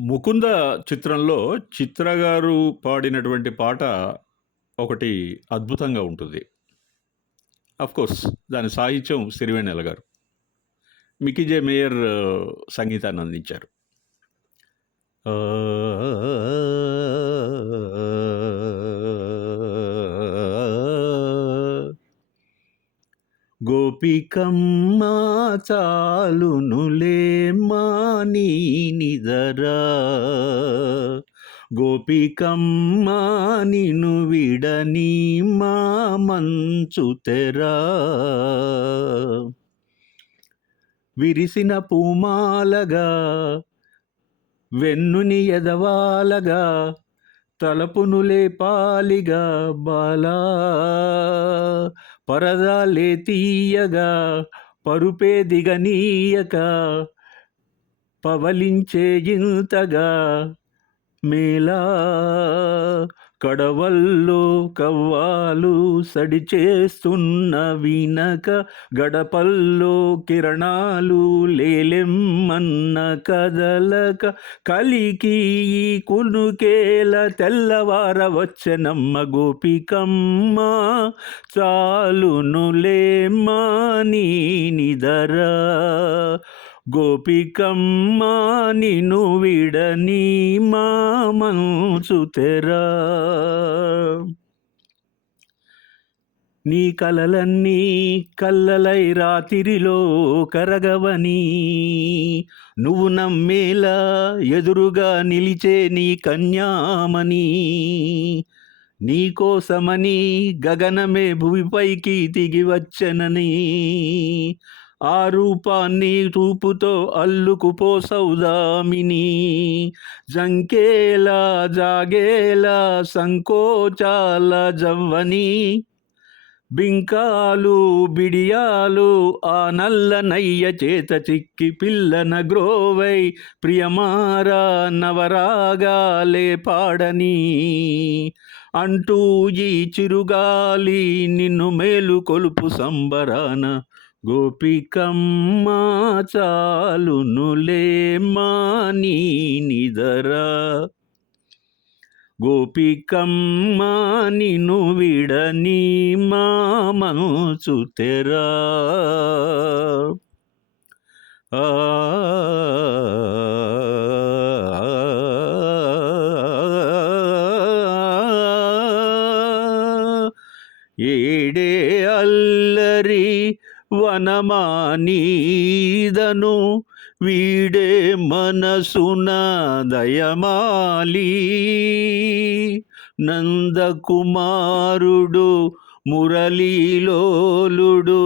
'ముకుంద' చిత్రంలో చిత్ర గారు పాడినటువంటి పాట ఒకటి అద్భుతంగా ఉంటుంది. ఆఫ్‌కోర్స్ దాని సాహిత్యం సిరివెన్నెల గారు. మికిజే మేయర్ సంగీతాన్ని అందించారు. గోపికమ్మ చాలునులేమ్మా నీ నిదరా. గోపికమ్మా నిను విడని మా మంచు తెరా. విరిసిన పూమాలగా వెన్నుని ఎదవాలగా తలపును లేపాలిగా బాలా. పరదాలే తీయగా పరుపే దిగనీయక పవలించే ఇంతగా మేలా కడవల్లో కవ్వాలు సడిచేస్తున్న వినక గడపల్లో కిరణాలు లేలెమ్మన్న కదలక కలికి ఈ కునుకేల తెల్లవార వచ్చనమ్మ గోపికమ్మ చాలునులేమ్మా నీ నిదరా. గోపికమ్మ నిను విడని మా మనసు తెరా. నీ కలలన్నీ కల్లలై రాతిరిలో కరగవని నువ్వు నమ్మేలా ఎదురుగా నిలిచే నీ కన్యామని. నీకోసమని గగనమే భూమిపైకి దిగి వచ్చనని. ఆ రూపాన్ని రూపుతో అల్లుకుపో సౌదామిని జంకేలా జాగేలా సంకోచాల జవ్వని. బింకాలు బిడియాలు ఆ నల్ల నయ్య చేత చిక్కి పిల్లన గ్రోవై ప్రియమారా నవరాగాలే పాడని. అంటూ ఈ చిరుగాలి నిన్ను మేలు కొలుపు సంబరాన గోపికమ్మ చాలునులేమ్మా నీ నిదరా గోపికమ్మ నిను విడని మా మనసు తెరా ఆ ఏడే అల్లరి వనమానీదను వీడే మనసున దయమాలి. నందకుమారుడు మురళీలోలుడు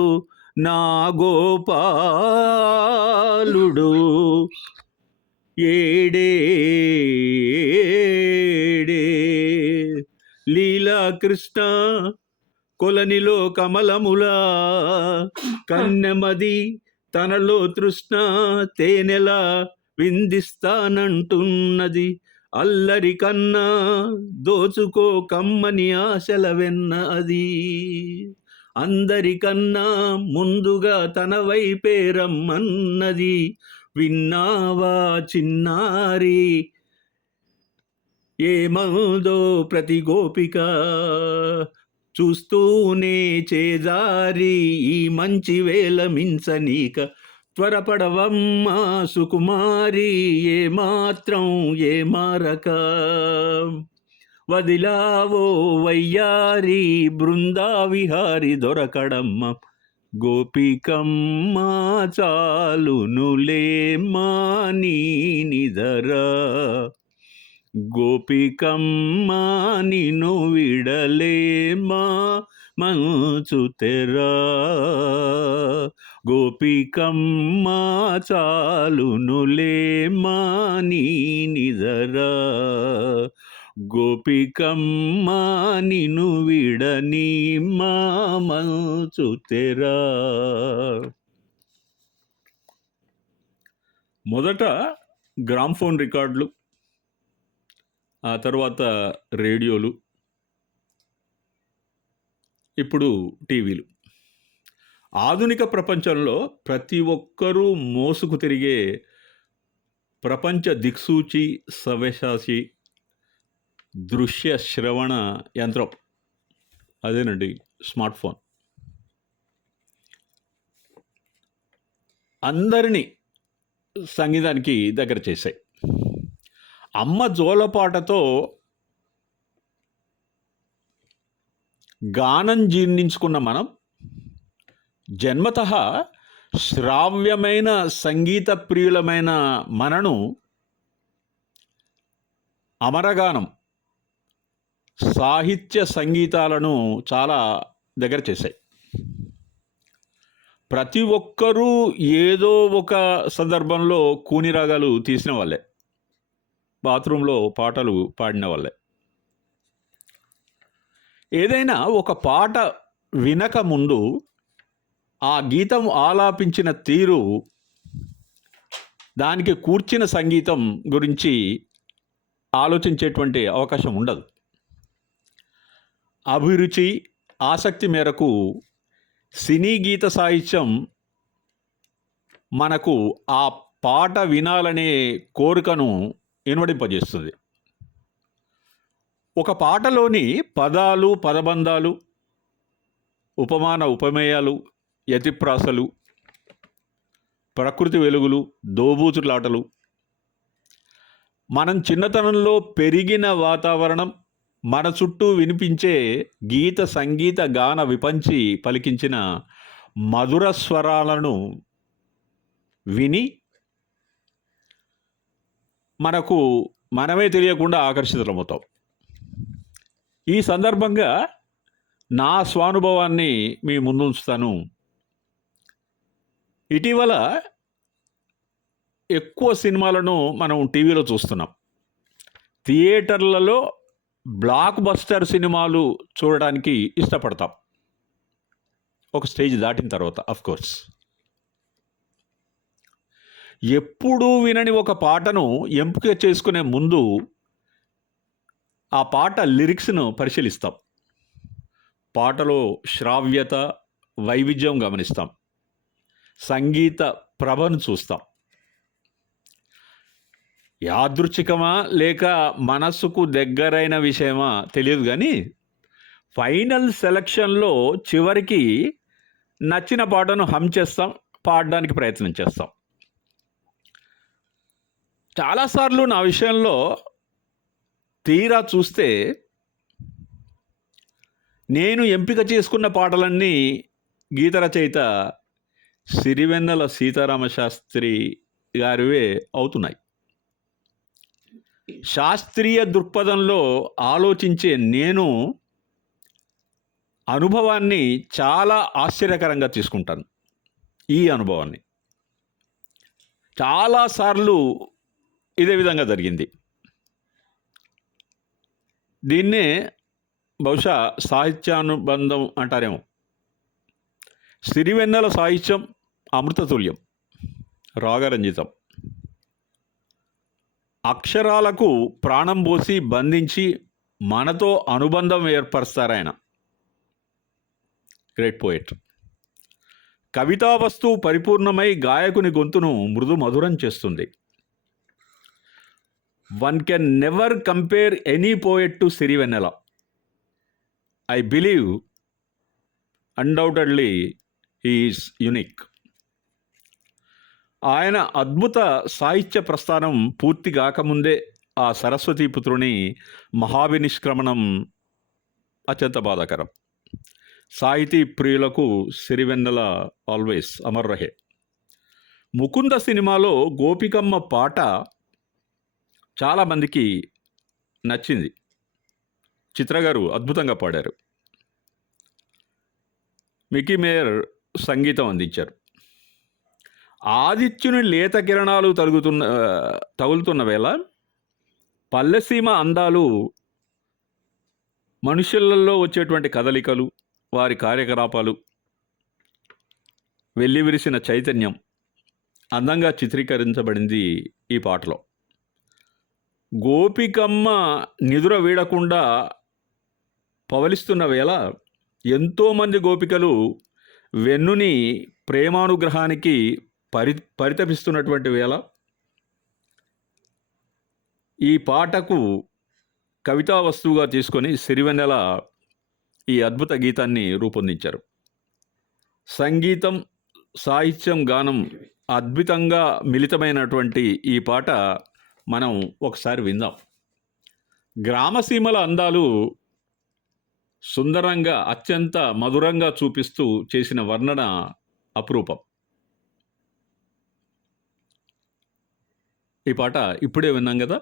నా గోపాలుడు ఏడే లీలా కృష్ణ కొలనిలో కమలములా కన్నెమది తనలో తృష్ణ తేనెలా విందిస్తానంటున్నది. అల్లరి కన్నా దోచుకో కమ్మని ఆశల వెన్న అది అందరికన్నా ముందుగా తన వైపే రమ్మన్నది. విన్నావా చిన్నారి? ఏమందో ప్రతి గోపిక? చూస్తూనే చేజారి ఈ మంచి వేల మించనీక. త్వరపడవమ్మా సుకుమారి ఏ మాత్రం ఏ మారక. వదిలావో వయ్యారి బృందా విహారి దొరకడమ్మ. గోపికమ్మ చాలునులేమ్మా నీ నిదరా. గోపికమ్మ నిన్ను విడలేమా? మంచు తెరా. గోపికమ్మ చాలునులేమా నీ నిదరా గోపికమ్మ నిను విడని మా మంచు తెరా. మొదట గ్రామ్ఫోన్ రికార్డులు. ఆ తర్వాత రేడియోలు. ఇప్పుడు టీవీలు. ఆధునిక ప్రపంచంలో ప్రతి ఒక్కరూ మోసుకు తిరిగే ప్రపంచ దిక్సూచి సవ్యశాసి దృశ్య శ్రవణ యంత్రం. అదేనండి స్మార్ట్ ఫోన్. అందరినీ సంగీతానికి దగ్గర చేశాయి. అమ్మ జోలపాటతో గానం జీర్ణించుకున్న మనం జన్మత శ్రావ్యమైన సంగీత ప్రియులమైన మనను అమరగానం సాహిత్య సంగీతాలను చాలా దగ్గర చేశాయి. ప్రతి ఒక్కరూ ఏదో ఒక సందర్భంలో కూని రాగాలు తీసిన వాళ్ళే. బాత్రూంలో పాటలు పాడిన వాళ్ళే. ఏదైనా ఒక పాట వినక ముందు ఆ గీతం ఆలాపించిన తీరు దానికి కూర్చిన సంగీతం గురించి ఆలోచించేటువంటి అవకాశం ఉండదు. అభిరుచి ఆసక్తి మేరకు సినీ గీత సాహిత్యం మనకు ఆ పాట వినాలనే కోరికను ఇనువడింపజేస్తుంది. ఒక పాటలోని పదాలు పదబంధాలు ఉపమాన ఉపమేయాలు యతిప్రాసలు ప్రకృతి వెలుగులు దోబూచులాటలు మనం చిన్నతనంలో పెరిగిన వాతావరణం మన చుట్టూ వినిపించే గీత సంగీత గాన విపంచి పలికించిన మధుర స్వరాలను విని మనకు మనమే తెలియకుండా ఆకర్షితులమవుతాం ఈ సందర్భంగా నా స్వానుభవాన్ని మీ ముందు ఉంచుతాను ఇటీవల ఎక్కువ సినిమాలను మనం టీవీలో చూస్తున్నాం. థియేటర్లలో బ్లాక్ బస్టర్ సినిమాలు చూడడానికి ఇష్టపడతాం. ఒక స్టేజ్ దాటిన తర్వాత అఫ్ కోర్స్ ఎప్పుడూ వినని ఒక పాటను ఎంపిక చేసుకునే ముందు ఆ పాట లిరిక్స్ను పరిశీలిస్తాం. పాటలో శ్రావ్యత వైవిధ్యం గమనిస్తాం. సంగీత ప్రభను చూస్తాం. యాదృచ్ఛికమా లేక మనసుకు దగ్గరైన విషయమా తెలియదు కానీ ఫైనల్ సెలక్షన్లో చివరికి నచ్చిన పాటను హమ్ చేస్తాం పాడడానికి ప్రయత్నం చేస్తాం. చాలాసార్లు నా విషయంలో తీరా చూస్తే నేను ఎంపిక చేసుకున్న పాటలన్నీ గీత రచయిత సిరివెన్నెల సీతారామ శాస్త్రి గారివే అవుతున్నాయి. శాస్త్రీయ దృక్పథంలో ఆలోచించే నేను అనుభవాన్ని చాలా ఆశ్చర్యకరంగా తీసుకుంటాను. ఈ అనుభవాన్ని. చాలాసార్లు ఇదే విధంగా జరిగింది. దీన్నే బహుశా సాహిత్యానుబంధం అంటారేమో. సిరివెన్నెల సాహిత్యం అమృతతుల్యం రాగరంజితం. అక్షరాలకు ప్రాణం పోసి బంధించి మనతో అనుబంధం ఏర్పరుస్తారాయన. Great poet. కవితా వస్తువు పరిపూర్ణమై గాయకుని గొంతును మృదు మధురం చేస్తుంది. One can never compare any poet to Sirivennela I believe undoubtedly is unique ఆయన అద్భుత సాహిత్య ప్రస్థానం పూర్తి కాకముందే ఆ సరస్వతీ పుత్రుని మహావినిష్క్రమణం అత్యంత బాధాకరం. సాహితీ ప్రియులకు సిరివెన్నెల ఆల్వేస్ అమర్ రహే ముకుంద సినిమాలో గోపికమ్మ పాట చాలామందికి నచ్చింది. చిత్ర గారు అద్భుతంగా పాడారు. మికీ మేయర్ సంగీతం అందించారు. ఆదిత్యుని లేత కిరణాలు తగులుతున్న తగులుతున్న వేళ పల్లెసీమ అందాలు మనుషులలో వచ్చేటువంటి కదలికలు వారి కార్యకలాపాలు వెల్లివిరిసిన చైతన్యం అందంగా చిత్రీకరించబడింది ఈ పాటలో. గోపికమ్మ నిదుర వీడకుండా పవలిస్తున్న వేళ ఎంతోమంది గోపికలు వెన్నుని ప్రేమానుగ్రహానికి పరి పరితపిస్తున్నటువంటి వేళ ఈ పాటకు కవితా వస్తువుగా తీసుకొని సిరివెన్నెల ఈ అద్భుత గీతాన్ని రూపొందించారు. సంగీతం సాహిత్యం గానం అద్భుతంగా మిళితమైనటువంటి ఈ పాట మనం ఒకసారి విందాం. గ్రామసీమల అందాలు సుందరంగా అత్యంత మధురంగా చూపిస్తూ చేసిన వర్ణన అపురూపం. ఈ పాట ఇప్పుడే విన్నాం కదా?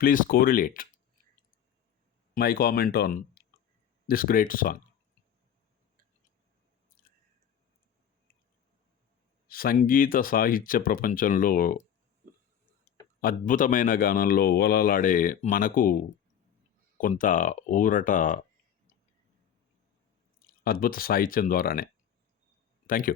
Please correlate my comment on this great song సంగీత సాహిత్య ప్రపంచంలో అద్భుతమైన గానంలో ఓలలాడే మనకు కొంత ఊరట అద్భుత సాహిత్యం ద్వారానే. Thank you